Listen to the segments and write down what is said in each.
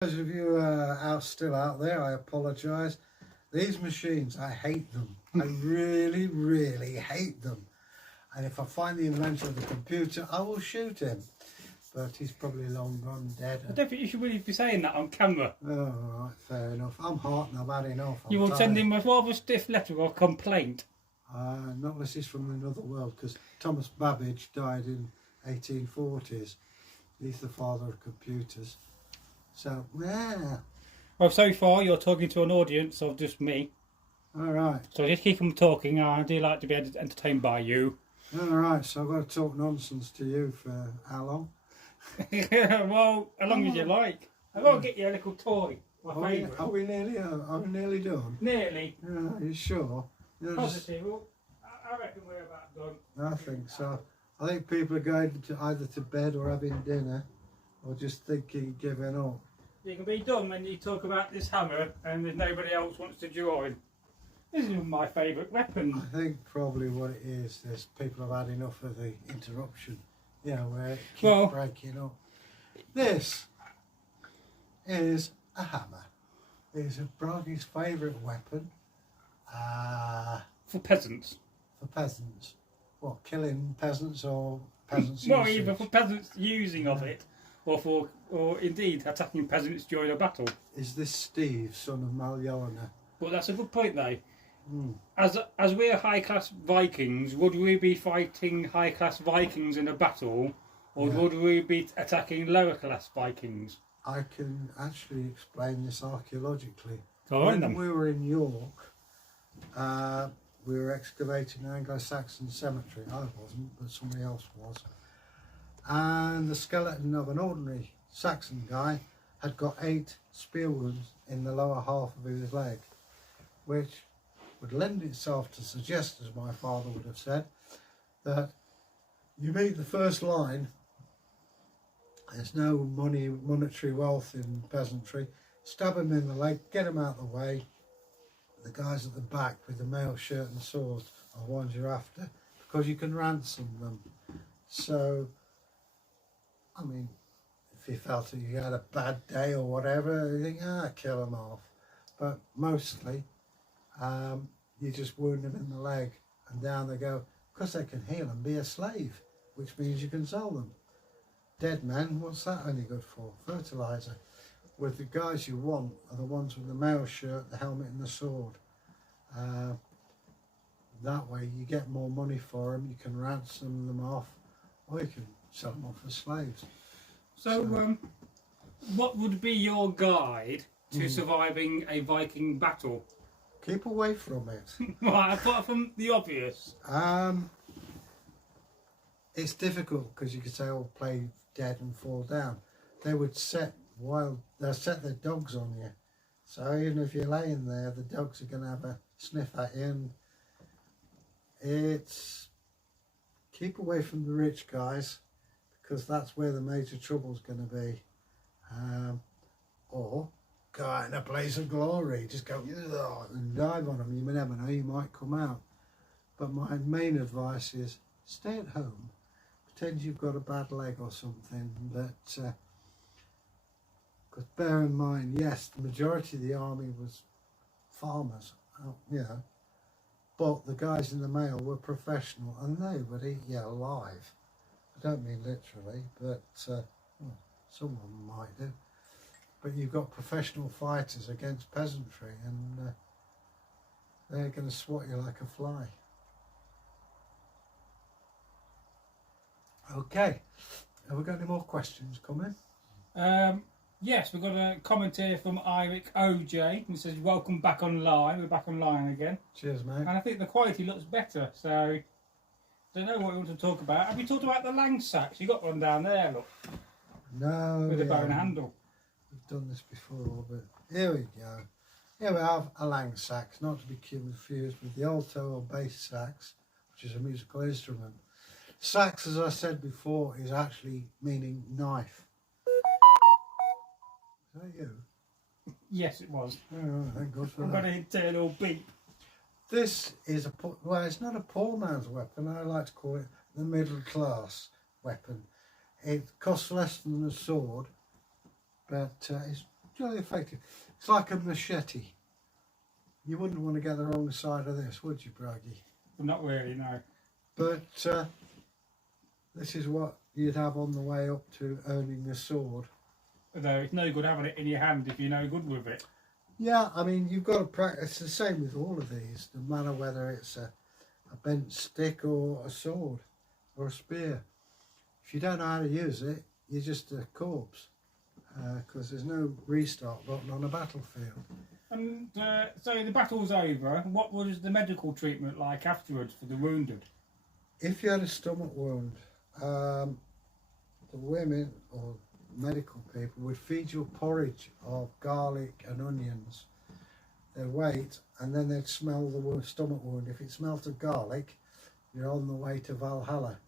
Those of you still out there, I apologise. These machines, I hate them. I really, really hate them. And if I find the inventor of the computer, I will shoot him. But he's probably long gone dead. I don't think you should really be saying that on camera. Oh, right, fair enough. I'm hot and I've had enough. You will send him a rather stiff letter or complaint. Not unless he's from another world, because Thomas Babbage died in 1840s. He's the father of computers. So, yeah. Well, so far you're talking to an audience of just me. All right. So just keep them talking. I do like to be entertained by you. All right, so I've got to talk nonsense to you for how long? Well, as long as you like. I've got to get you a little toy. My favourite. Are we nearly done? Nearly. Yeah, are you sure? Positive. Well, I reckon we're about done. I think so. I think people are going to either to bed or having dinner, or just thinking of giving up. You can be done when you talk about this hammer and there's nobody else wants to join. This is my favourite weapon. I think probably what it is people have had enough of the interruption. You know, where it keeps breaking up. This is a hammer. It's Bragi's favourite weapon. For peasants. For peasants. What, killing peasants or peasants Well, using either for peasants using of it, or indeed attacking peasants during a battle. Is this Steve, son of Maljolana? Well, that's a good point, though. As we're high-class Vikings, would we be fighting high-class Vikings in a battle, or would we be attacking lower-class Vikings? I can actually explain this archaeologically. When we were in York, we were excavating an Anglo Saxon cemetery. I wasn't, but somebody else was. And the skeleton of an ordinary Saxon guy had got 8 spear wounds in the lower half of his leg, which would lend itself to suggest, as my father would have said, that you meet the first line, there's no monetary wealth in peasantry, stab him in the leg, get him out of the way. The guys at the back with the mail shirt and sword are the ones you're after, because you can ransom them. So, I mean, if you felt that you had a bad day or whatever, you think, kill them off. But mostly, you just wound them in the leg and down they go, because they can heal and be a slave, which means you can sell them. Dead men, what's that only good for? Fertiliser. With the guys you want are the ones with the mail shirt, the helmet and the sword. That way you get more money for them, you can ransom them off, or you can sell them off as slaves. So what would be your guide to surviving a Viking battle? Keep away from it. Right, apart from the obvious. It's difficult because you could say, oh, play dead and fall down. They would set their dogs on you. So even if you're laying there, the dogs are going to have a sniff at you. And it's keep away from the rich guys, because that's where the major trouble's going to be. Or go out in a blaze of glory, just go and dive on them. You never know, you might come out. But my main advice is stay at home, pretend you've got a bad leg or something, but because bear in mind, yes, the majority of the army was farmers, you know, but the guys in the mail were professional and they would eat you alive. I don't mean literally, but someone might do. But you've got professional fighters against peasantry, and they're going to swat you like a fly. Okay, have we got any more questions coming? Yes, we've got a comment here from Eric OJ, who says, welcome back online. We're back online again. Cheers, mate. And I think the quality looks better, so I don't know what we want to talk about. Have you talked about the langseax? You got one down there, look. No. With a bow and handle. We've done this before, but here we go. Here we have a langseax, not to be confused with the alto or bass sax, which is a musical instrument. Sax, as I said before, is actually meaning knife. Is that you? Yes, it was. Oh, thank God for that. I've got an internal beep. This is well, it's not a poor man's weapon. I like to call it the middle class weapon. It costs less than a sword, but it's jolly effective. It's like a machete. You wouldn't want to get the wrong side of this, would you, Bragi? Well, not really, no. But this is what you'd have on the way up to earning a sword. Although it's no good having it in your hand if you're no good with it. Yeah, I mean, you've got to practice. It's the same with all of these, no matter whether it's a bent stick or a sword or a spear. If you don't know how to use it, you're just a corpse, because there's no restart button on a battlefield. And so the battle's over. What was the medical treatment like afterwards for the wounded? If you had a stomach wound, the women or medical people would feed you a porridge of garlic and onions. They'd wait, and then they'd smell the stomach wound. If it smelt of garlic, you're on the way to Valhalla,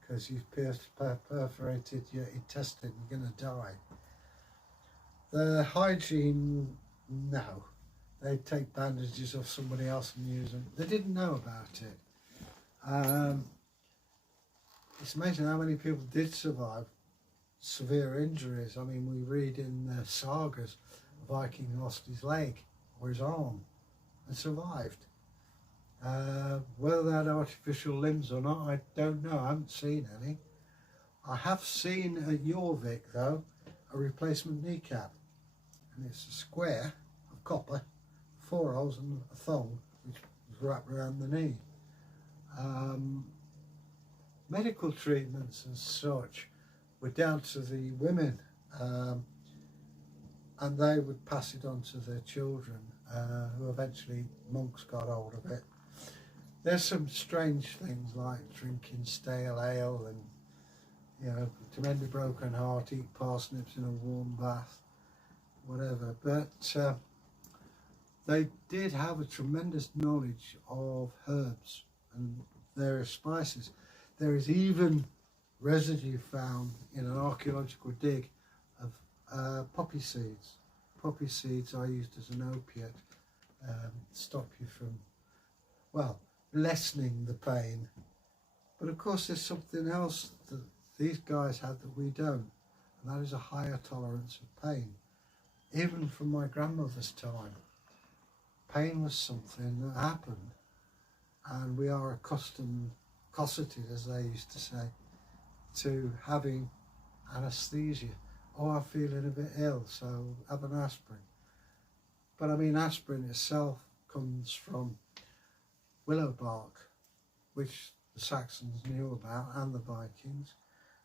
because you've perforated your intestine, you're going to die. The hygiene, no. They'd take bandages off somebody else and use them. They didn't know about it. It's amazing how many people did survive severe injuries. I mean, we read in the Sagas, a Viking lost his leg or his arm and survived. Whether they had artificial limbs or not, I don't know. I haven't seen any. I have seen at Jorvik, though, a replacement kneecap. And it's a square of copper, 4 holes and a thong, which was wrapped around the knee. Medical treatments and such were down to the women, and they would pass it on to their children, who eventually monks got hold of it. There's some strange things like drinking stale ale and, you know, to mend a broken heart, eat parsnips in a warm bath, whatever. But they did have a tremendous knowledge of herbs and various spices. There is even residue found in an archaeological dig of poppy seeds. Poppy seeds are used as an opiate, stop you from, well, lessening the pain. But of course there's something else that these guys had that we don't, and that is a higher tolerance of pain. Even from my grandmother's time, pain was something that happened, and we are accustomed, cosseted as they used to say, to having anaesthesia. Oh, I'm feeling a bit ill, so have an aspirin. But I mean, aspirin itself comes from willow bark, which the Saxons knew about, and the Vikings,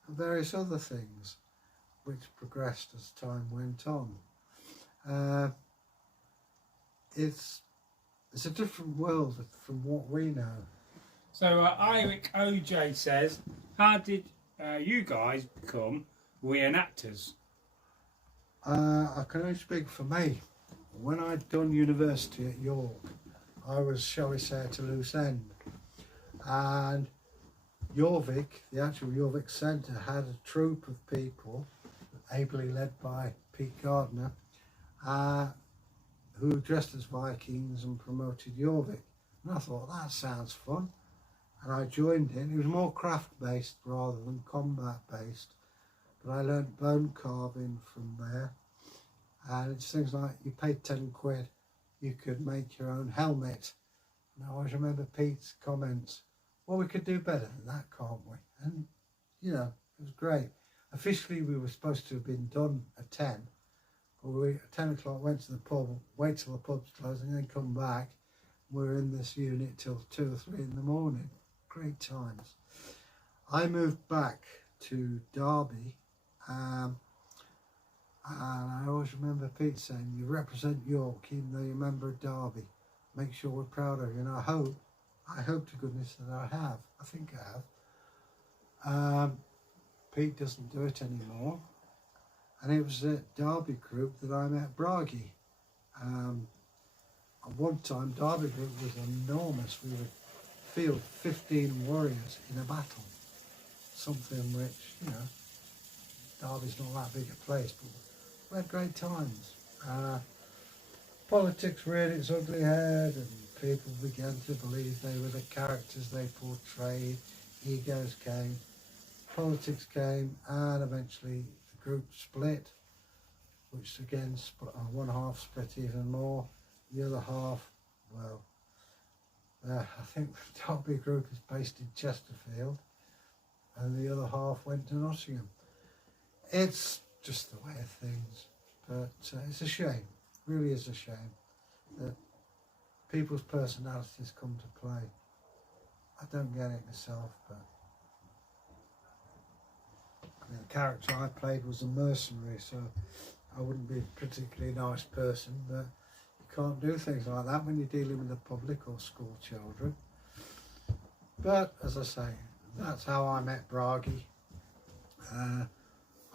and various other things which progressed as time went on. It's a different world from what we know. So Eric OJ says, how did you guys become re-enactors? I can only speak for me. When I'd done university at York, I was, shall we say, at a loose end. And Jorvik, the actual Jorvik Centre, had a troupe of people, ably led by Pete Gardner, who dressed as Vikings and promoted Jorvik. And I thought, that sounds fun. And I joined in. It was more craft-based rather than combat-based. But I learnt bone carving from there. And it's things like, you paid 10 quid, you could make your own helmet. And I always remember Pete's comments, well, we could do better than that, can't we? And, you know, it was great. Officially, we were supposed to have been done at 10. But we, at 10 o'clock, went to the pub, wait till the pub's closed, and then come back. We were in this unit till 2 or 3 in the morning. Great times. I moved back to Derby, and I always remember Pete saying, you represent York even though you're a member of Derby. Make sure we're proud of you. And I hope to goodness that I have. I think I have. Pete doesn't do it anymore. And it was at Derby Group that I met Bragi. At one time, Derby Group was enormous. We would field 15 warriors in a battle. Something which, you know, Derby's not that big a place, but we had great times. Politics reared its ugly head, and people began to believe they were the characters they portrayed. Egos came, politics came, and eventually the group split. which again split, one half split even more. The other half, well, I think the Derby group is based in Chesterfield, and the other half went to Nottingham. It's just the way of things, but it's a shame, really is a shame, that people's personalities come to play. I don't get it myself, but I mean, the character I played was a mercenary, so I wouldn't be a particularly nice person, but you can't do things like that when you're dealing with the public or school children. But as I say, that's how I met Bragi.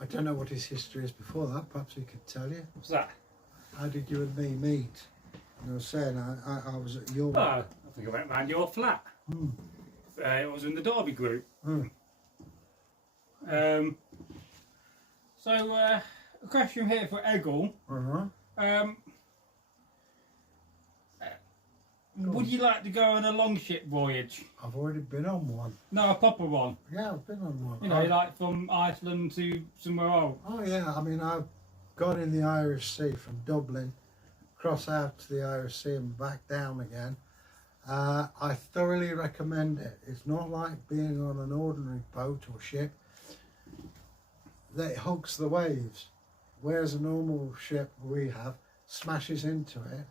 I don't know what his history is before that, perhaps he could tell you. What's that? How did you and me meet? And I was saying, I was at your... Oh, I think I went round your flat. It was in the Derby group. So, a question here for Egil. Would you like to go on a longship voyage? I've already been on one. No, a proper one. Yeah, I've been on one. You know, like from Iceland to somewhere else. Oh yeah, I mean, I've gone in the Irish Sea from Dublin, cross out to the Irish Sea and back down again. I thoroughly recommend it. It's not like being on an ordinary boat or ship that hugs the waves, whereas a normal ship we have smashes into it.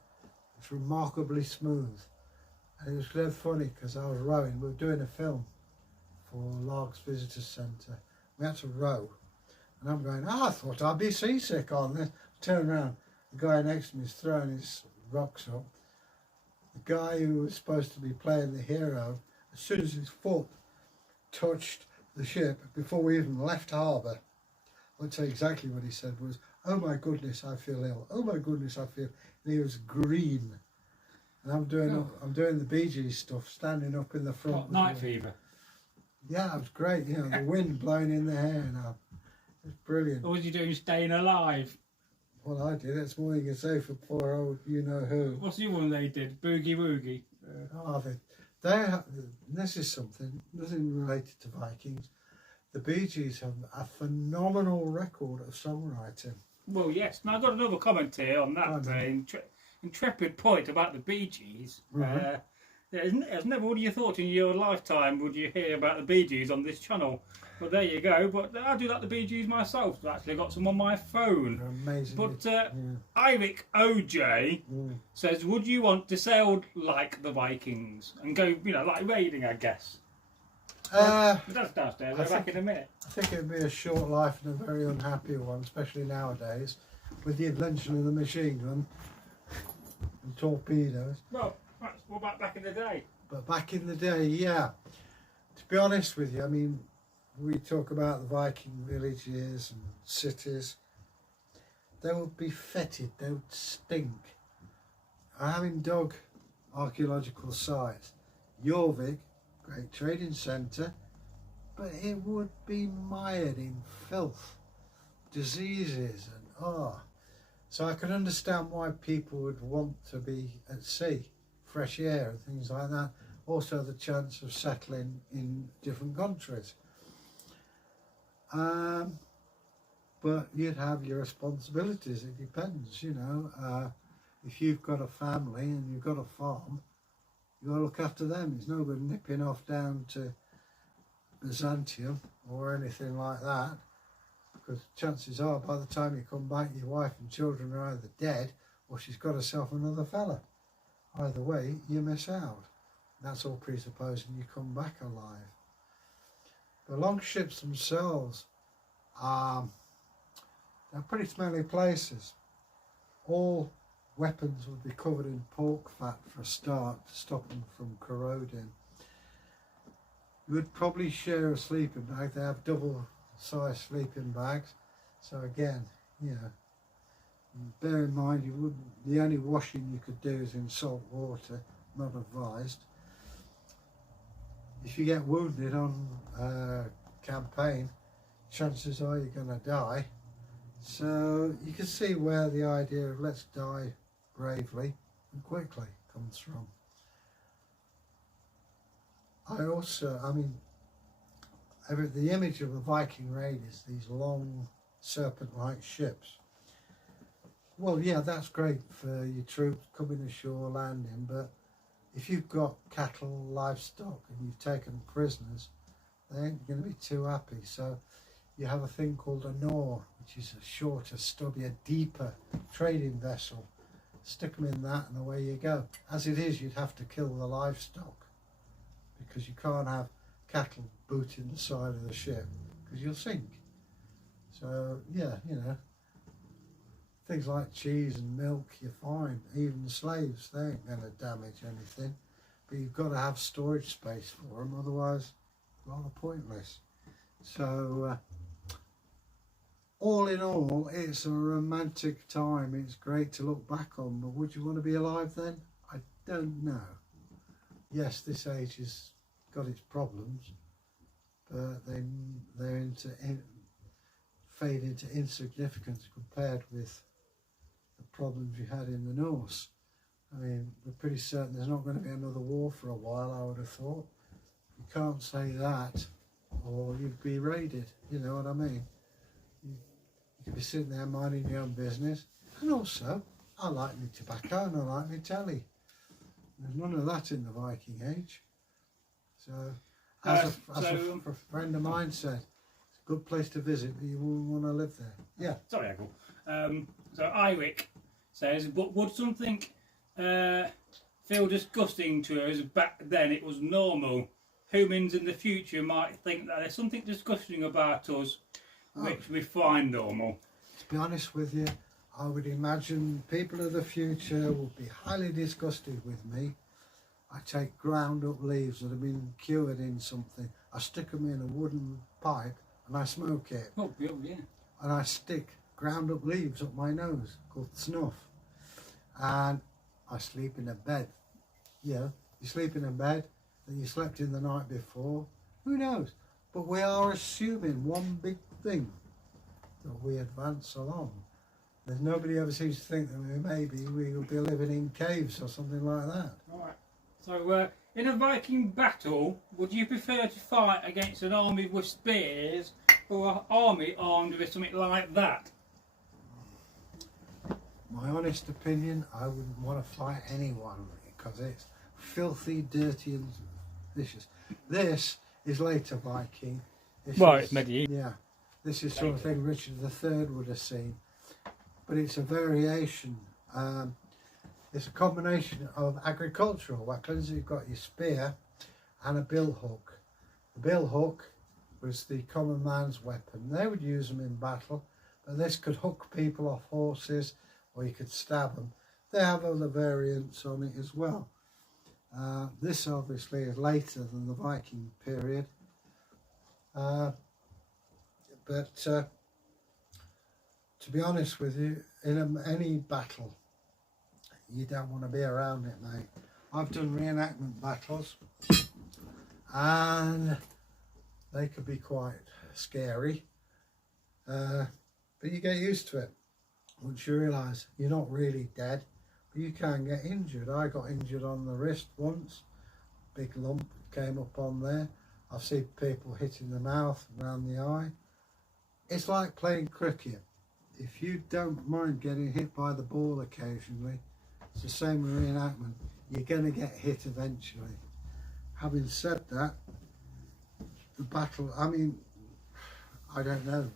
It's remarkably smooth. And it was really funny because I was rowing. We were doing a film for Largs Visitor Centre. We had to row. And I'm going, I thought I'd be seasick on this. Turn around. The guy next to me is throwing his rocks up. The guy who was supposed to be playing the hero, as soon as his foot touched the ship, before we even left harbour, I'll tell you exactly what he said was, oh my goodness, I feel ill. Oh my goodness, I feel... And he was green. And I'm doing the Bee Gees stuff, standing up in the front. What, night fever? Yeah, it was great. You know, the wind blowing in the hair. And it was brilliant. What was you doing, staying alive? Well, I did. That's more you can say for poor old you-know-who. What's the one they did? Boogie Woogie? This is something, nothing related to Vikings. The Bee Gees have a phenomenal record of songwriting. Well, yes. Now, I've got another comment here on that intrepid point about the Bee Gees. It's never would you thought in your lifetime would you hear about the Bee Gees on this channel. But there you go. But I do like the Bee Gees myself. I've actually got some on my phone. They're amazing. But Iric OJ says, would you want to sail like the Vikings and go, you know, like raiding, I guess? That's downstairs. I'll be back in a minute. I think it'd be a short life and a very unhappy one, especially nowadays, with the invention of the machine gun and torpedoes. Well, what about back in the day? But back in the day, yeah. To be honest with you, I mean, we talk about the Viking villages and cities. They would be fetid, they would stink. Having dug archaeological sites, Jorvik, great trading centre, but it would be mired in filth, diseases and so I can understand why people would want to be at sea, fresh air and things like that. Also the chance of settling in different countries. But you'd have your responsibilities, it depends, you know. If you've got a family and you've got a farm, you've got to look after them. It's no good nipping off down to Byzantium or anything like that, because chances are by the time you come back your wife and children are either dead or she's got herself another fella. Either way you miss out. That's all presupposing you come back alive. The longships themselves they're pretty smelly places. All weapons would be covered in pork fat for a start to stop them from corroding. You would probably share a sleeping bag. They have double-sized sleeping bags. So again, you know, bear in mind the only washing you could do is in salt water, not advised. If you get wounded on a campaign, chances are you're going to die. So you can see where the idea of let's die bravely and quickly comes from. The image of a Viking raid is these long serpent-like ships. Well, yeah, that's great for your troops coming ashore, landing, but if you've got cattle, livestock, and you've taken them prisoners, they ain't going to be too happy. So you have a thing called a Nor, which is a shorter, stubbier, deeper trading vessel. Stick them in that and away you go. As it is, you'd have to kill the livestock because you can't have cattle booting the side of the ship because you'll sink. So, yeah, you know, things like cheese and milk, you're fine. Even the slaves, they ain't going to damage anything. But you've got to have storage space for them, otherwise, rather pointless. So, all in all, it's a romantic time. It's great to look back on, but would you want to be alive then? I don't know. Yes, this age has got its problems, but they're fade into insignificance compared with the problems you had in the Norse. I mean, we're pretty certain there's not going to be another war for a while, I would have thought. You can't say that, or you'd be raided, you know what I mean? You could be sitting there minding your own business. And also, I like my tobacco and I like my telly. There's none of that in the Viking Age. So, as a friend of mine said, it's a good place to visit, but you wouldn't want to live there. Yeah. Sorry, Egil. So Iric says, but would something feel disgusting to us back then? It was normal. Humans in the future might think that there's something disgusting about us which we find normal. To be honest with you, I would imagine people of the future would be highly disgusted with me. I take ground up leaves that have been cured in something, I stick them in a wooden pipe and I smoke it. Oh, yeah. And I stick ground up leaves up my nose called snuff. And I sleep in a bed. Yeah, you sleep in a bed that you slept in the night before. Who knows? But we are assuming one big thing, that we advance along. There's nobody ever seems to think that maybe we will be living in caves or something like that. Alright. So, in a Viking battle, would you prefer to fight against an army with spears or an army armed with something like that? My honest opinion, I wouldn't want to fight anyone because it's filthy, dirty and vicious. This is later Viking. It's medieval. Yeah, this is sort of thing Richard III would have seen. But it's a variation. It's a combination of agricultural weapons. You've got your spear and a bill hook. The bill hook was the common man's weapon. They would use them in battle, but this could hook people off horses or you could stab them. They have other variants on it as well. This obviously is later than the Viking period. But to be honest with you, in any battle, you don't want to be around it, mate. I've done reenactment battles and they could be quite scary, but you get used to it. Once you realise you're not really dead, but you can get injured. I got injured on the wrist once, big lump came up on there. I've seen people hitting the mouth and around the eye. It's like playing cricket. If you don't mind getting hit by the ball occasionally, it's the same with reenactment. You're going to get hit eventually. Having said that, the battle, I mean, I don't know.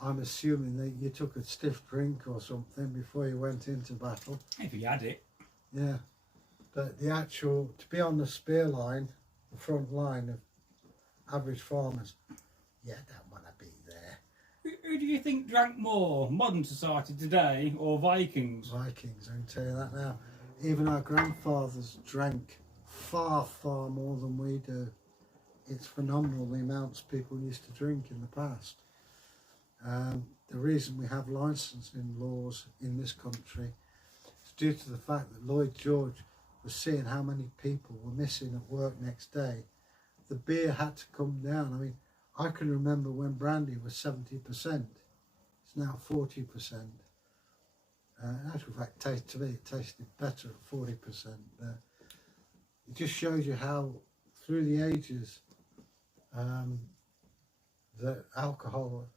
I'm assuming that you took a stiff drink or something before you went into battle. If you had it. Yeah. But the actual, to be on the spear line, the front line of average farmers, yeah, don't want to be there. Who do you think drank more, modern society today or Vikings? Vikings, I can tell you that now. Even our grandfathers drank far, far more than we do. It's phenomenal the amounts people used to drink in the past. The reason we have licensing laws in this country is due to the fact that Lloyd George was seeing how many people were missing at work next day. The beer had to come down. I mean, I can remember when brandy was 70%. It's now 40%. In actual fact, to me, it tasted better at 40%. But it just shows you how, through the ages, that alcohol,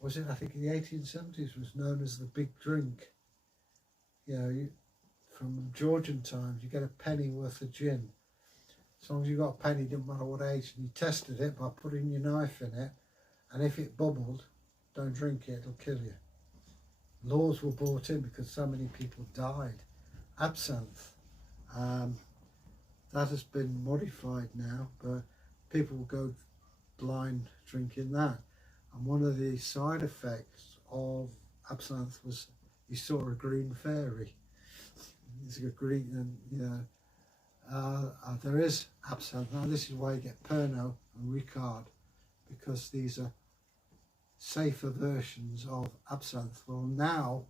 was it, I think in the 1870s, was known as the big drink. you know, from Georgian times, you get a penny worth of gin. As long as you got a penny, didn't matter what age, and you tested it by putting your knife in it, and if it bubbled, don't drink it, it'll kill you. Laws were brought in because so many people died. Absinthe, that has been modified now, but people go blind drinking that. And one of the side effects of absinthe was you saw a green fairy. It's a green, and you know, there is absinthe. Now this is why you get Pernod and Ricard, because these are safer versions of absinthe. Well, now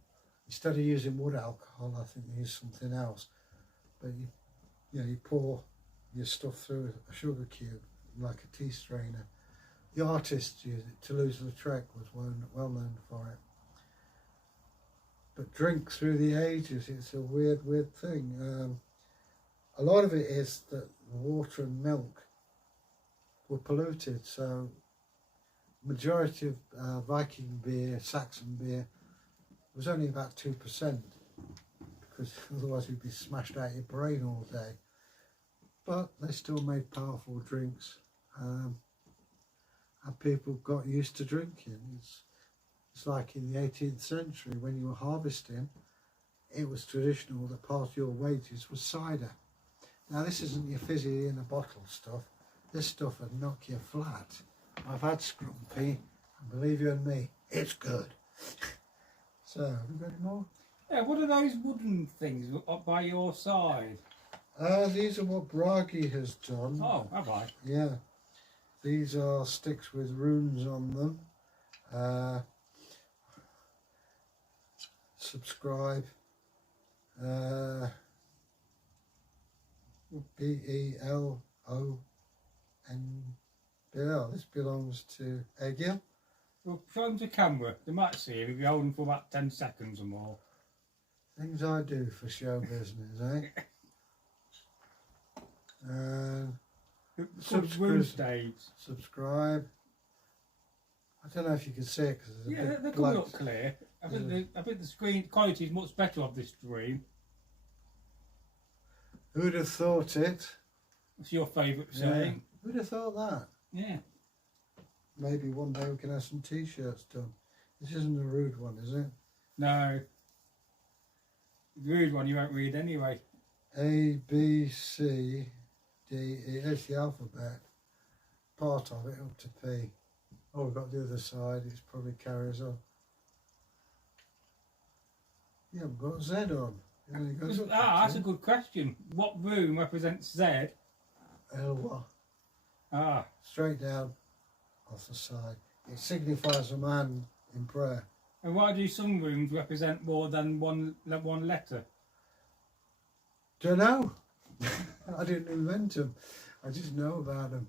instead of using wood alcohol, I think they use something else. But you pour your stuff through a sugar cube like a tea strainer. The artists use it. Toulouse-Lautrec was well known for it. But drink through the ages, it's a weird thing. A lot of it is that water and milk were polluted, so majority of Viking beer, Saxon beer, was only about 2%, because otherwise you'd be smashed out your brain all day. But they still made powerful drinks, and people got used to drinking. It's like in the 18th century when you were harvesting, it was traditional that part of your wages was cider. Now this isn't your fizzy in a bottle stuff. This stuff would knock you flat. I've had scrumpy, and believe you and me, it's good. So, have we got any more? Yeah, what are those wooden things up by your side? These are what Bragi has done. Oh, have I? Yeah. These are sticks with runes on them. Subscribe. Belon. This belongs to Egil. Well, show them to camera. They might see it. We'll be holding for about 10 seconds or more. Things I do for show business, eh? Subscribe. I don't know if you can see it because they're coming up clear. I think the screen quality is much better of this stream. Who'd have thought it? What's your favourite saying? Who'd have thought that? Yeah. Maybe one day we can have some t-shirts done. This isn't a rude one, is it? No. The rude one you won't read anyway. A, B, C, D, E. It's the alphabet. Part of it up to P. Oh, we've got the other side. It probably carries on. You haven't got Z on. That's a good question. What room represents Z? Elwa. Straight down off the side. It signifies a man in prayer. And why do some rooms represent more than one letter? Don't know. I didn't invent them. I just know about them.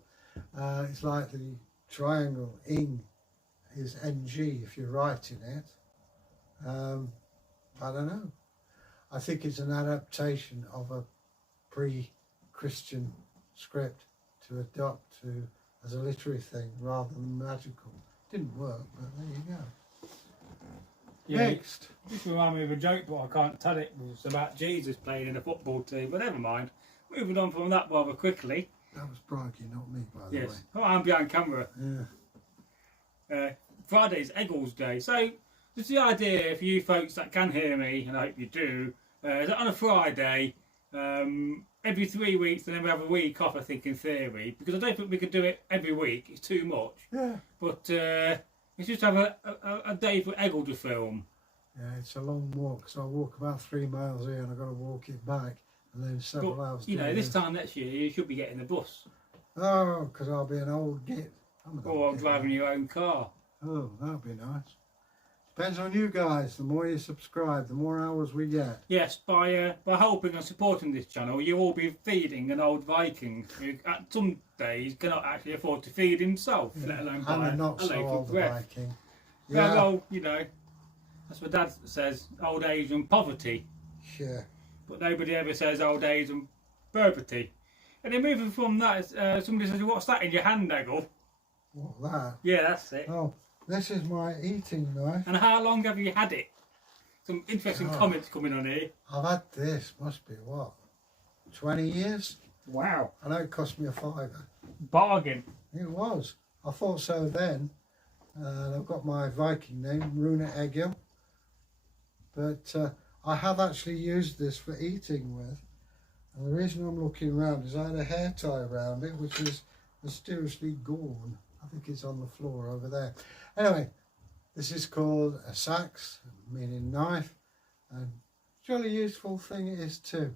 It's like the triangle ing is NG if you're writing it. I don't know. I think it's an adaptation of a pre-Christian script to adopt as a literary thing rather than magical. Didn't work, but there you go. Yeah, Next. This reminds me of a joke, but I can't tell it. It was about Jesus playing in a football team, but never mind. Moving on from that rather quickly. That was Bragi, not me, by the way. Yes. Oh, I'm behind camera. Yeah. Friday's Egil's Day. So, just the idea for you folks that can hear me, and I hope you do, is that on a Friday, every 3 weeks, then we have a week off, I think, in theory, because I don't think we could do it every week. It's too much. Yeah. But it's just have a day for Egil to film. Yeah, it's a long walk, so I walk about 3 miles here and I've got to walk it back, and then several hours. You know, this time next year you should be getting a bus. Oh, because I'll be an old git. Or driving your own car. Oh, that'd be nice. Depends on you guys. The more you subscribe, the more hours we get. Yes, by helping and supporting this channel, you will be feeding an old Viking who, at some days, cannot actually afford to feed himself, let alone buy a loaf of bread. Viking. Yeah. Well, you know, that's what Dad says: old age and poverty. Sure. But nobody ever says old age and poverty. And then moving from that, somebody says, "What's that in your hand, Egil?" What, that? Yeah, that's it. Oh, this is my eating knife. And how long have you had it? some interesting comments coming on here. I've had this, must be what, 20 years? Wow. I know it cost me a £5. Bargain. It was. I thought so then. I've got my Viking name, Rune Egil. But I have actually used this for eating with. And the reason I'm looking around is I had a hair tie around it, which is mysteriously gone. I think it's on the floor over there. Anyway, this is called a sax, meaning knife. And jolly useful thing it is too.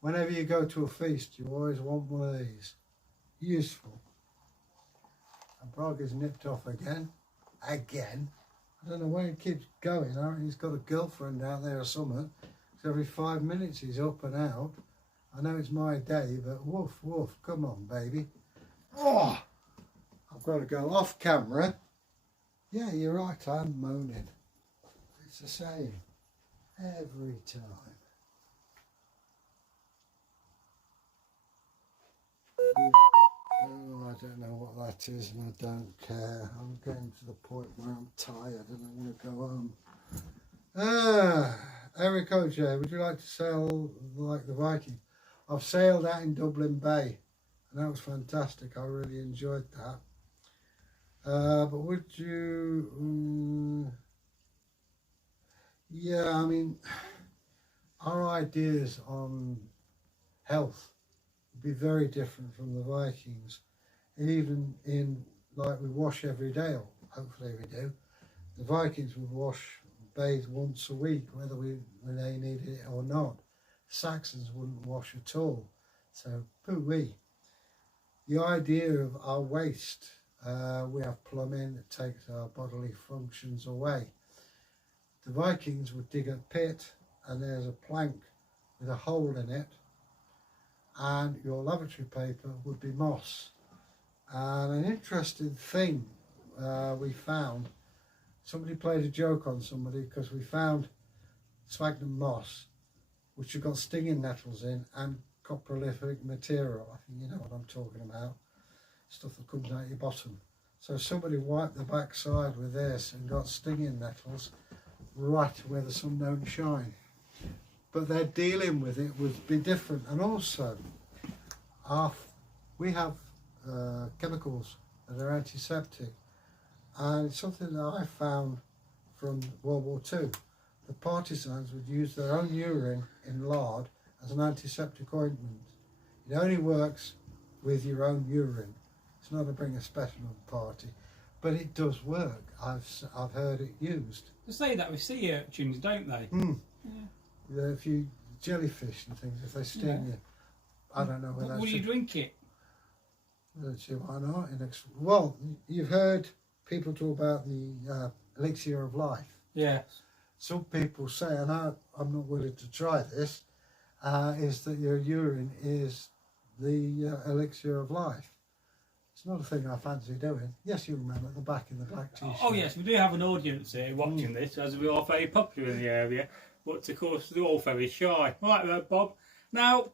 Whenever you go to a feast, you always want one of these. Useful. And Bragi's nipped off again. Again. I don't know where he keeps going. I reckon he's got a girlfriend out there or something. So every 5 minutes he's up and out. I know it's my day, but woof, woof. Come on, baby. Oh! I've got to go off camera. Yeah, you're right. I'm moaning. It's the same. Every time. Oh, I don't know what that is and I don't care. I'm getting to the point where I'm tired and I want to go home. Eric OJ, would you like to sail like the Viking? I've sailed out in Dublin Bay and that was fantastic. I really enjoyed that. But would you... yeah, I mean, our ideas on health would be very different from the Vikings. Even in, like, we wash every day, or hopefully we do. The Vikings would bathe once a week, whether when they needed it or not. Saxons wouldn't wash at all. So, poo-wee. The idea of our waste, we have plumbing that takes our bodily functions away. The Vikings would dig a pit and there's a plank with a hole in it, and your lavatory paper would be moss. And an interesting thing we found, somebody played a joke on somebody because we found sphagnum moss, which have got stinging nettles in and coprolific material. I think you know what I'm talking about, stuff that comes out your bottom. So somebody wiped the backside with this and got stinging nettles right where the sun don't shine. But their dealing with it would be different. And also, we have chemicals that are antiseptic. And it's something that I found from World War II. The partisans would use their own urine in lard as an antiseptic ointment. It only works with your own urine. It's not to bring a specimen party, but it does work. I've heard it used. They say that with sea urchins, don't they? Mm. Yeah. If you jellyfish and things, if they sting you, I don't know whether that's. Will you drink it? Let's see, why not? Well, you've heard people talk about the elixir of life. Yes. Some people say, and I'm not willing to try this, is that your urine is the elixir of life. It's not a thing I fancy doing. Yes, you remember the back in the black t-shirt. Oh yes, we do have an audience here watching this, as we are very popular in the area, but of course they're all very shy. Right there, Bob. Now,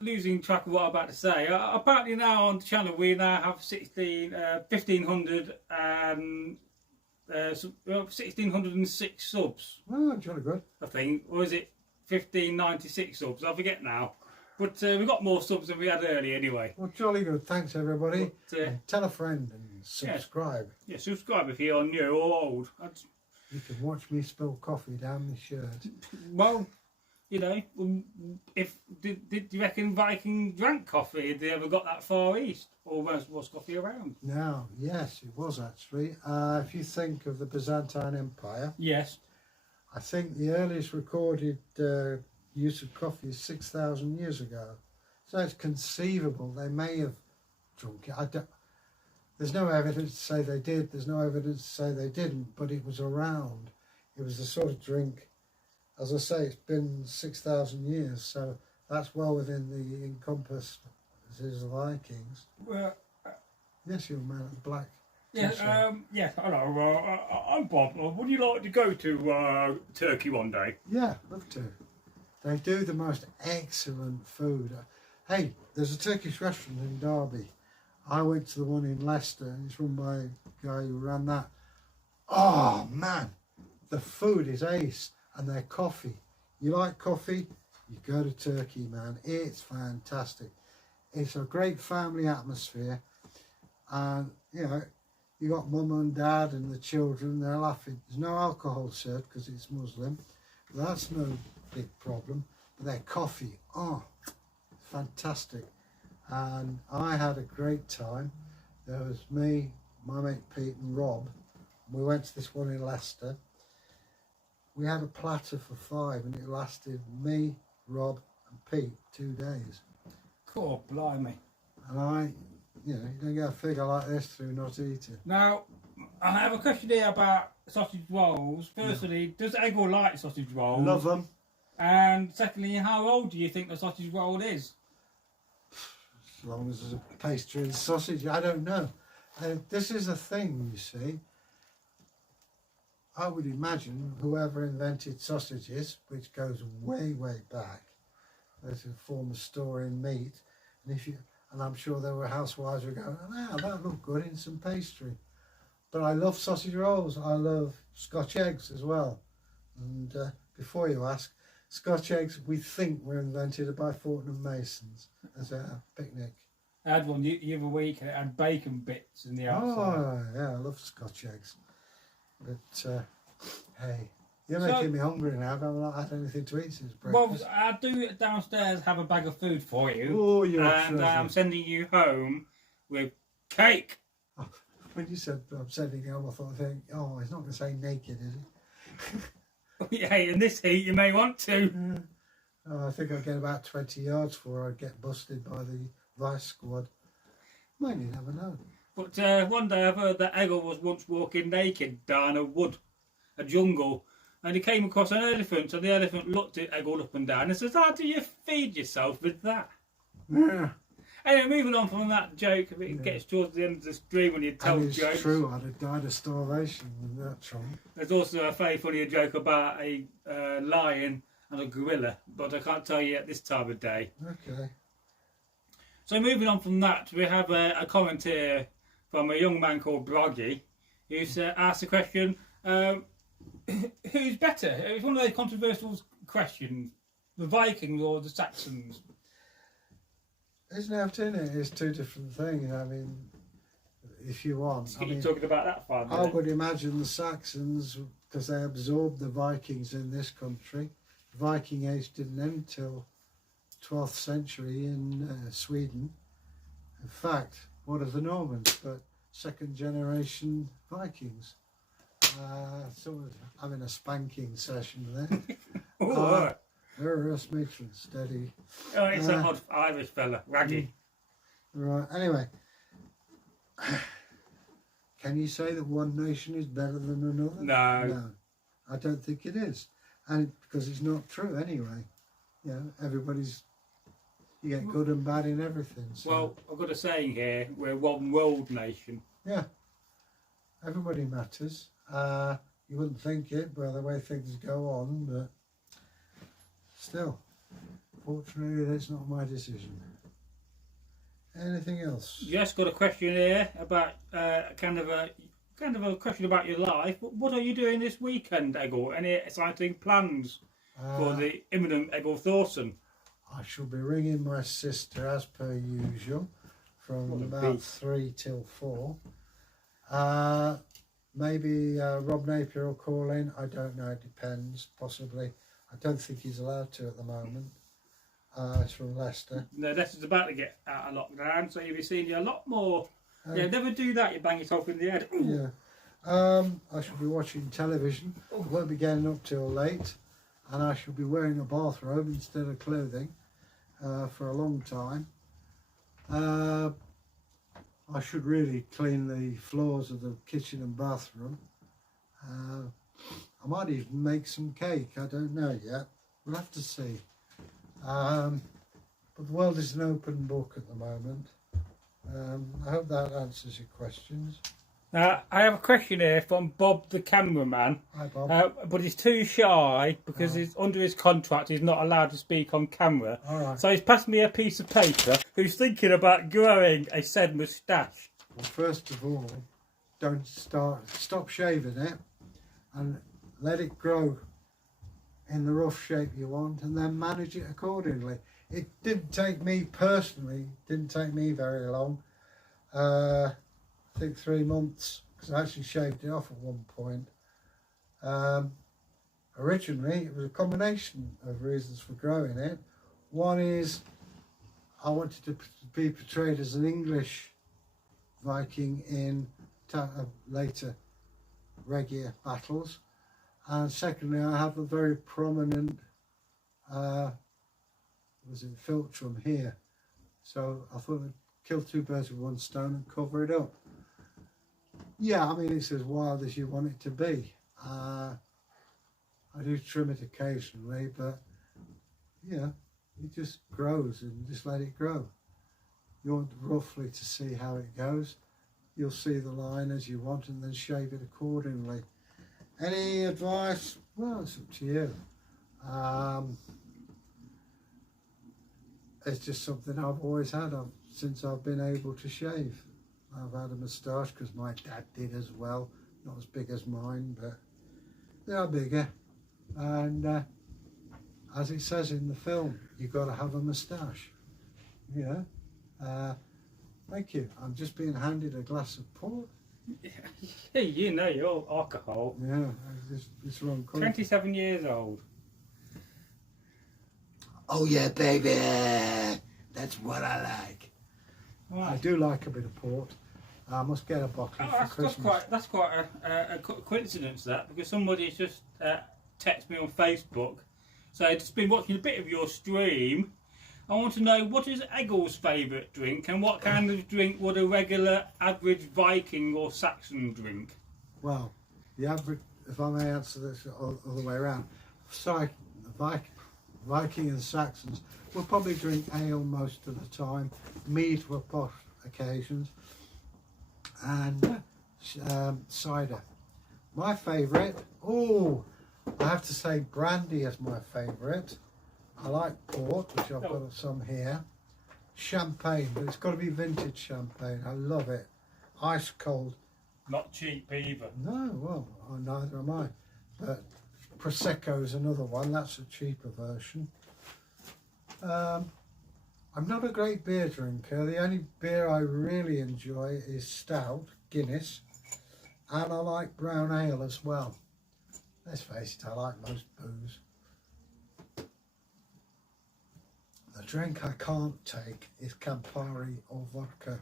losing track of what I'm about to say, apparently now on the channel we now have 1,606 subs. Oh, jolly good. I think, or is it 1,596 subs? I forget now. But we've got more subs than we had earlier anyway. Well, jolly good. Thanks, everybody. But, and tell a friend and subscribe. Yeah, subscribe if you're new or old. You can watch me spill coffee down my shirt. Well, you know, if did you reckon Viking drank coffee? Had they ever got that far east? Or was coffee around? No, yes, it was actually. If you think of the Byzantine Empire. Yes. I think the earliest recorded use of coffee is 6,000 years ago. So it's conceivable they may have drunk it. There's no evidence to say they did, there's no evidence to say they didn't, but it was around. It was the sort of drink, as I say, it's been 6,000 years, so that's well within the encompass of the Vikings. Well, yes, you're a man in black. Yes, hello, I'm Bob. Would you like to go to Turkey one day? Yeah, love to. They do the most excellent food. Hey, there's a Turkish restaurant in Derby. I went to the one in Leicester, and it's run by a guy who ran that. Oh, man. the food is ace, and their coffee. You like coffee? You go to Turkey, man. It's fantastic. It's a great family atmosphere, and you know, you got mum and dad and the children. They're laughing. There's no alcohol served because it's Muslim. That's no big problem. But their coffee, oh, fantastic. And I had a great time. There was me, my mate Pete and Rob. We went to this one in Leicester. We had a platter for 5 and it lasted me, Rob and Pete 2 days. Cool, blimey. And you don't get a figure like this through not eating. Now, I have a question here about sausage rolls. Firstly, does Egil like sausage rolls? Love them. And secondly, how old do you think the sausage roll is? As long as there's a pastry and sausage, I don't know. This is a thing, you see. I would imagine whoever invented sausages, which goes way, way back, there's a form of storing meat, and I'm sure there were housewives who were going, "Ah, that looked good in some pastry." But I love sausage rolls. I love Scotch eggs as well. And before you ask, Scotch eggs we think were invented by Fortnum Masons as a picnic. I had one the other week and it had bacon bits in the outside. Oh yeah, I love Scotch eggs. But hey, you're making me hungry now. I've not had anything to eat since breakfast. Well, I do downstairs have a bag of food for you. Oh, you're and I'm sending you home with cake. Oh, when you said I'm sending you home, I thought, oh, he's not going to say naked, is he? Yeah, in this heat you may want to. I think I'll get about 20 yards before I get busted by the vice squad. Well, you never know. But one day I've heard that Egil was once walking naked down a jungle, and he came across an elephant, and the elephant looked at Egil up and down and says, "How do you feed yourself with that?" Yeah. Anyway, moving on from that joke, if it gets towards the end of the stream when you tell and it's jokes. True, I'd have died of starvation with that trunk. There's also a very funny joke about a lion and a gorilla, but I can't tell you at this time of day. Okay. So moving on from that, we have a comment here from a young man called Bragi, who's asked the question, who's better? It's one of those controversial questions, the Vikings or the Saxons? Isn't it? It's 2 different things. I mean, if you want. You're talking about that far. I would imagine the Saxons, because they absorbed the Vikings in this country. The Viking Age didn't end until 12th century in Sweden. In fact, what are the Normans but 2nd generation Vikings? Sort of having a spanking session there. Us making steady. Oh, it's an odd Irish fella, Raggy. Right, anyway. Can you say that one nation is better than another? No. I don't think it is. And because it's not true anyway. You get good and bad in everything. So. Well, I've got a saying here, we're one world nation. Yeah. Everybody matters. You wouldn't think it by the way things go on, but still, fortunately, that's not my decision. Anything else? Yes, got a question here about kind of a question about your life. What are you doing this weekend, Egil? Any exciting plans for the imminent Egil Thorsson? I shall be ringing my sister as per usual from about 3 till 4. Maybe Rob Napier will call in. I don't know. It depends. Possibly. I don't think he's allowed to at the moment. It's from Leicester. No, Leicester's about to get out of lockdown, so you'll be seeing you a lot more. Yeah, never do that. You bang yourself in the head. Yeah. I shall be watching television. I won't be getting up till late, and I shall be wearing a bathrobe instead of clothing for a long time. I should really clean the floors of the kitchen and bathroom. I might even make some cake. I don't know yet. We'll have to see. But the world is an open book at the moment. I hope that answers your questions. I have a question here from Bob the cameraman. Hi, Bob. But he's too shy because he's under his contract. He's not allowed to speak on camera. All right. So he's passed me a piece of paper. Who's thinking about growing a said moustache? Well, first of all, stop shaving it, and let it grow in the rough shape you want, and then manage it accordingly. It didn't take me personally, didn't take me very long. I think 3 months, because I actually shaved it off at one point. Originally, it was a combination of reasons for growing it. One is I wanted to be portrayed as an English Viking in later Regia battles, and secondly, I have a very prominent philtrum here, so I thought I'd kill 2 birds with 1 stone and cover it up. Yeah, I mean, it's as wild as you want it to be. I do trim it occasionally, but yeah, it just grows, and just let it grow. You want roughly to see how it goes. You'll see the line as you want, and then shave it accordingly. Any advice? Well, it's up to you. It's just something I've always had since I've been able to shave. I've had a moustache because my dad did as well. Not as big as mine, but they are bigger. And as it says in the film, you've got to have a moustache. You know. Thank you. I'm just being handed a glass of port. Yeah, you know your alcohol. Yeah, it's wrong colour. 27 years old. Oh yeah, baby. That's what I like. Right. I do like a bit of port. I must get a bottle for Christmas. That's quite a coincidence, that, because somebody's just texted me on Facebook. So I've just been watching a bit of your stream. I want to know, what is Egil's favourite drink, and what kind of drink would a regular average Viking or Saxon drink? Well, the average, if I may answer this all the way around, sorry, Viking and Saxons will probably drink ale most of the time, mead for posh occasions, and cider. My favourite, I have to say brandy is my favourite. I like port, which I've got some here. Champagne, but it's got to be vintage champagne. I love it. Ice cold. Not cheap either. No, well, neither am I. But Prosecco is another one. That's a cheaper version. I'm not a great beer drinker. The only beer I really enjoy is stout, Guinness, and I like brown ale as well. Let's face it, I like most booze. The drink I can't take is Campari or vodka.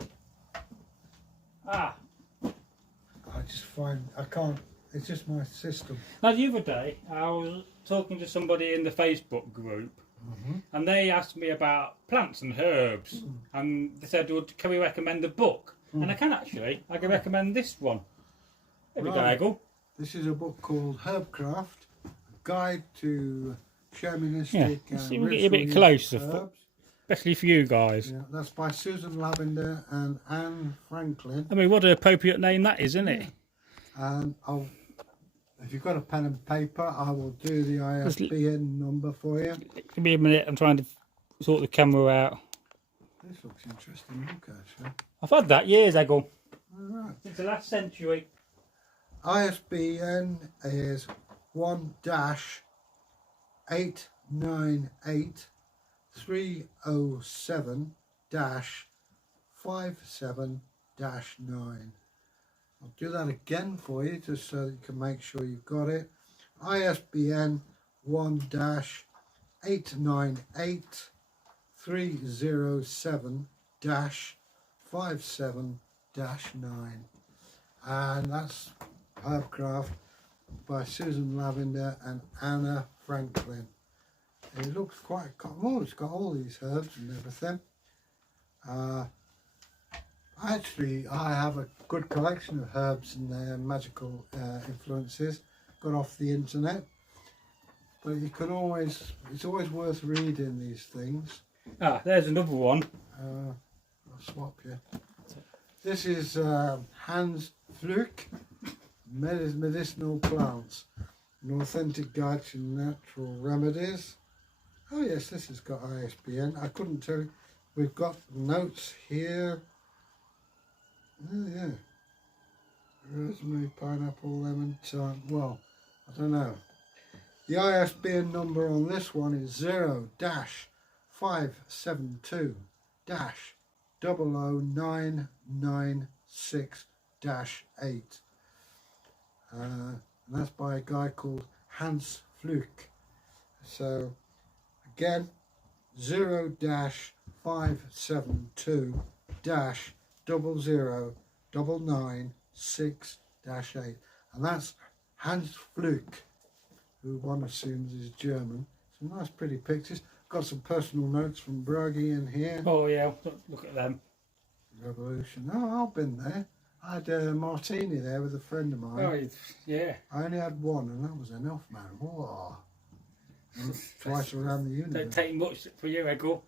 Ah. I just find I can't, it's just my system. Now, the other day, I was talking to somebody in the Facebook group, and they asked me about plants and herbs, and they said, well, can we recommend a book? And I can actually. I can recommend this one. There we go, Egil. This is a book called Herbcraft, a guide to shamanistic and see, we'll get you a bit closer, herbs. Especially for you guys. Yeah, that's by Susan Lavender and Anne Franklin. I mean, what an appropriate name that is, isn't it? And if you've got a pen and paper, I will do the ISBN number for you. Give me a minute, I'm trying to sort the camera out. This looks interesting, look actually. I've had that years, Egil. All right. Since the last century. ISBN is 1-898-307-57-9. I'll do that again for you just so that you can make sure you've got it. ISBN 1-898-307-57-9. And that's Herbcraft by Susan Lavender and Anna Franklin. It looks quite cool. It's got all these herbs and everything. Actually, I have a good collection of herbs and their magical influences got off the internet. But you can always, it's always worth reading these things. Ah, there's another one. I'll swap you. This is Hans Flück, Medicinal Plants, an authentic guide to natural remedies. Oh yes, this has got ISBN. I couldn't tell you. We've got notes here. Oh yeah. Rosemary, pineapple, lemon, thyme. Well, I don't know. The ISBN number on this one is 0-572-00996-8. And that's by a guy called Hans Fluke. So again, 0-572-00996-8, and that's Hans Fluke, who one assumes is German. Some nice pretty pictures. Got some personal notes from Bragi in here. Oh yeah, look at them. Revolution. Oh, I've been there. I had a martini there with a friend of mine. Oh yeah. I only had one, and that was enough, man. Whoa. Twice around the universe. Don't take much for you, Egil.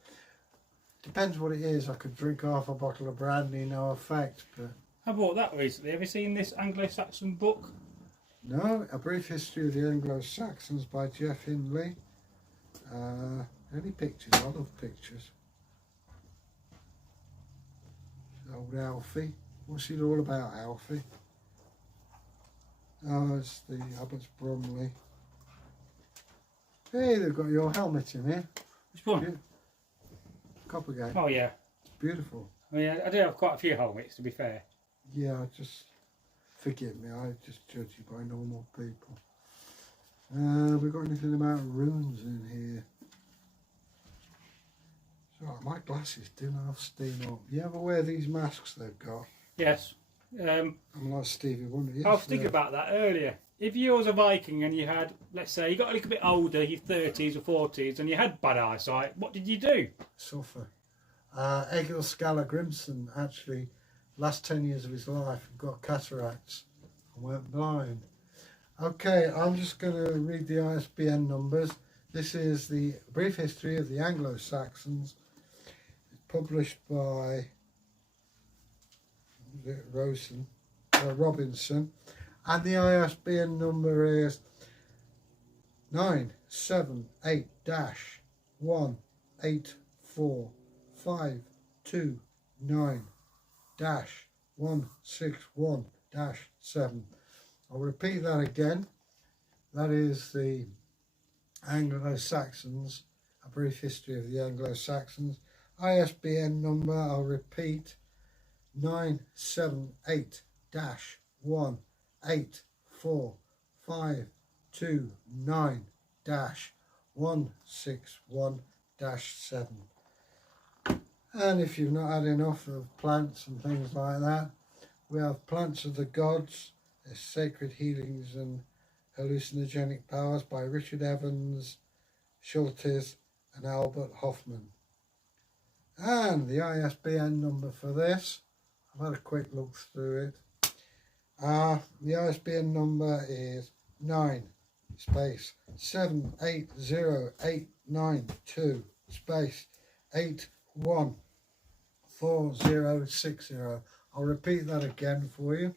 Depends what it is. I could drink half a bottle of brandy, no effect. But I bought that recently. Have you seen this Anglo Saxon book? no, A Brief History of the Anglo Saxons by Jeff Hindley. Any pictures? I love pictures. Old Alfie. What's it all about, Alfie? Oh, it's the Abbots Bromley. Hey, they've got your helmet in here. Which one? Coppergate. Oh yeah. It's beautiful. I mean, I do have quite a few helmets, to be fair. Yeah, just forgive me. I just judge you by normal people. We got anything about runes in here? So my glasses do not steam up. You ever wear these masks they've got? Yes. I'm like Stevie Wonder. Yes, I was thinking about that earlier. If you was a Viking and you had, let's say, you got a little bit older, your 30s or 40s, and you had bad eyesight, what did you do? Suffer. Egil Grimson actually, last 10 years of his life, got cataracts and went blind. Okay, I'm just going to read the ISBN numbers. This is the Brief History of the Anglo Saxons. It's published by Robinson, and the ISBN number is 978-184-529-161-7. I'll repeat that again. That is the Anglo Saxons, A Brief History of the Anglo Saxons. ISBN number, I'll repeat, 978-184-529-161-7. And if you've not had enough of plants and things like that, we have Plants of the Gods, Sacred Healings and Hallucinogenic Powers by Richard Evans, Schultes and Albert Hoffman. And the ISBN number for this, I've had a quick look through it. The ISBN number is 9-81892-814060. I'll repeat that again for you.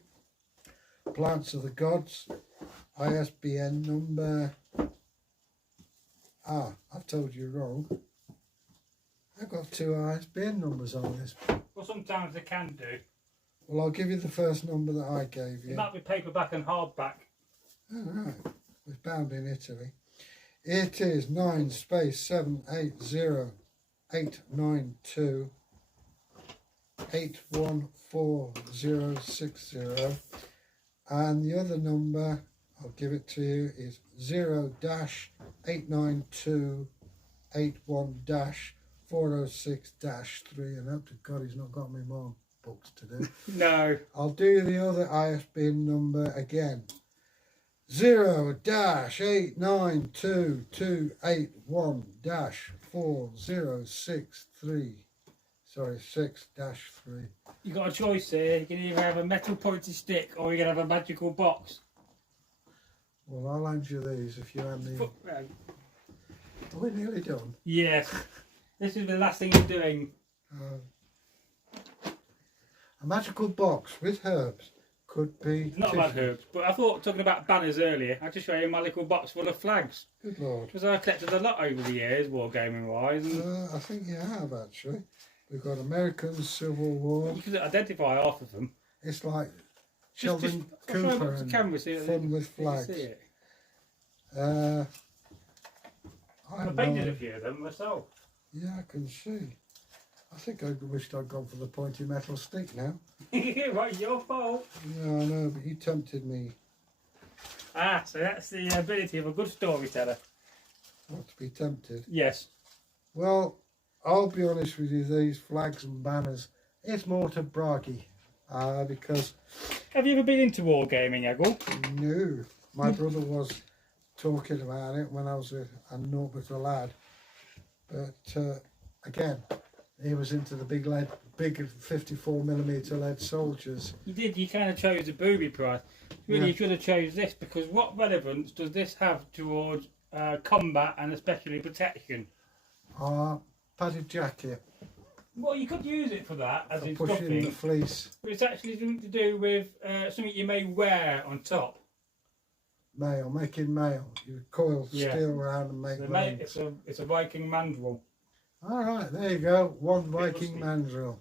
Plants of the Gods, ISBN number. I've told you wrong. I've got two ISBN numbers on this. Well, sometimes they can do. Well, I'll give you the first number that I gave you. It might be paperback and hardback. Oh, right. It was bound in Italy. It is 9-780-892-814060. And the other number, I'll give it to you, is 0-892-81-406-3. And hope to God he's not got me more books to do. No. I'll do the other ISBN number again. 0-892-281-4063. Sorry, 6-3. You got a choice here. You can either have a metal pointed stick or you can have a magical box. Well, I'll hand you these if you hand me. Are we nearly done? Yes. This is the last thing you're doing. A magical box with herbs could be. It's not about herbs, but I thought, talking about banners earlier, I just show you my little box full of flags. Good Lord. Because I've collected a lot over the years, wargaming wise. And I think you have actually. We've got American Civil War. you can identify half of them. It's like Sheldon I'll show you Cooper up to and camera, see it, Fun with you can Flags. see it. I painted a few of them myself. Yeah, I can see. I think I wished I'd gone for the pointy metal stick now. Right, your fault. Yeah, I know, but you tempted me. Ah, so that's the ability of a good storyteller. Not to be tempted. Yes. Well, I'll be honest with you, these flags and banners, it's more to Bragi. Because... Have you ever been into wargaming, Egil? No. My brother was talking about it when I was a naught but a lad. But, again, he was into the big 54mm lead soldiers. You did, you kind of chose the booby prize. Really, you could have chose this, because what relevance does this have towards combat and especially protection? Padded jacket. Well, you could use it for that, as in pushing stuffing, the fleece. but it's actually something to do with something you may wear on top. Mail, making mail. You coil steel around and make mail. It's a Viking mandrel. All right, there you go. One Viking mandrel.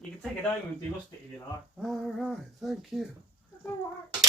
You can take it home and derust it if you like. All right, thank you. That's all right.